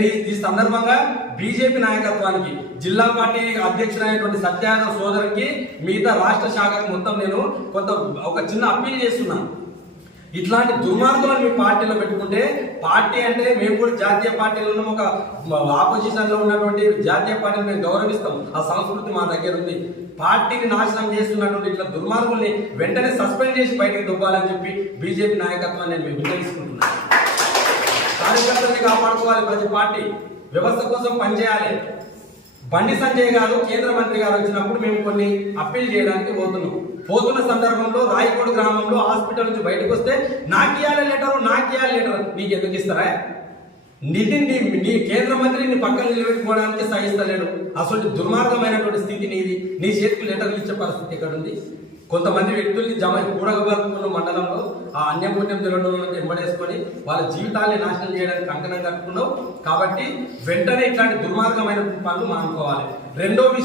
ఈ సందర్భంగా బీజేపీ నాయకత్వానికి జిల్లా పార్టీ అధ్యక్షుడైనటువంటి సత్యాగ్రహ సోదరునికి మిగతా రాష్ట్ర శాఖకు మొత్తం నేను ఒక చిన్న అప్పీల్ చేస్తున్నాను. ఇట్లాంటి దుర్మార్గులను మీ పార్టీలో పెట్టుకుంటే, పార్టీ అంటే మేము కూడా జాతీయ పార్టీలో ఉన్నాం, ఒక ఆపోజిషన్ లో ఉన్నటువంటి జాతీయ పార్టీని మేము గౌరవిస్తాం, ఆ సంస్కృతి మా దగ్గర ఉంది. పార్టీని నాశనం చేస్తున్నటువంటి ఇట్లా దుర్మార్గుల్ని వెంటనే సస్పెండ్ చేసి బయటికి దుబ్బాలని చెప్పి బీజేపీ నాయకత్వాన్ని నేను విన్నవిస్తున్నాను. కార్యకర్తల్ని కాపాడుకోవాలి, ప్రతి పార్టీ వ్యవస్థ కోసం పనిచేయాలి. బండి సంజయ్ గారు కేంద్ర మంత్రి గారు వచ్చినప్పుడు మేము కొన్ని అప్పీల్ చేయడానికి పోతున్న సందర్భంలో రాయకోడు గ్రామంలో హాస్పిటల్ నుంచి బయటకు వస్తే నాకియాలి లెటర్ నీకు ఎందుకు ఇస్తారా? నీ కేంద్ర మంత్రి నీ పక్కన నిలబెట్టుకోవడానికి సహిస్తలేడు. అసలు దుర్మార్గమైనటువంటి స్థితి నీది. నీ చేతికి లెటర్లు ఇచ్చే పరిస్థితి ఎక్కడ ఉంది? కొంతమంది వ్యక్తుల్ని కూడగబలుకున్న మండలంలో ఆ అన్యపుణ్యం తిరగడం వెంబడేసుకొని వాళ్ళ జీవితాన్ని నాశనం చేయడానికి కంకణం కట్టుకున్నావు. కాబట్టి వెంటనే ఇట్లాంటి దుర్మార్గమైన పనులు మానుకోవాలి. రెండో